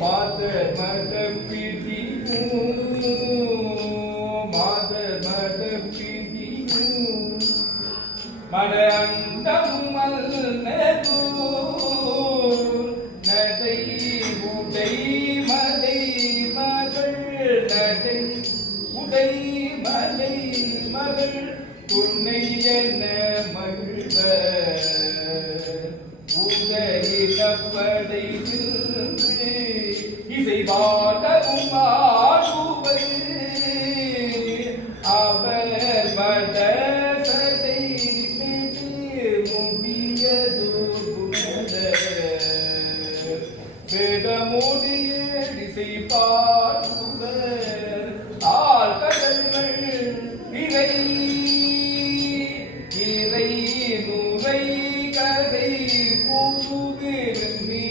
மாதர் மத பிடியும் மாதர் மத பிடியும் மட அண்டம் மல்நதூர் நடை உடை மலை மகள் நடை உடை மலை மகள் துணை என மகிழ்வ உதயிலப்படை இசை பாடவும் ஆடுவது அவர் வட சடை முடியது வேதமுடிய இசை பாடுவர் ஆழ்கடல்கள் இறை இறை நுரை கதை கூறுகின்றே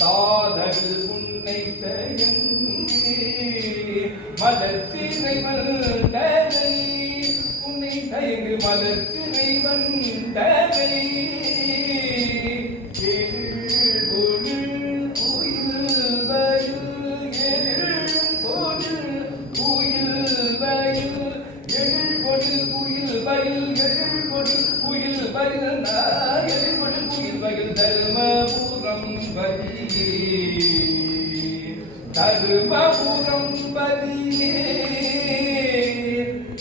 தாதல் உன்னை தயங்கே மலர்த்திரை வந்தனை உன்னை தயங்கு மலர்த்திரை வந்தனை தருமபுரம் பதியே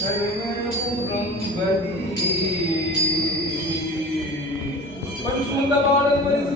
தருமபுரம் பதியே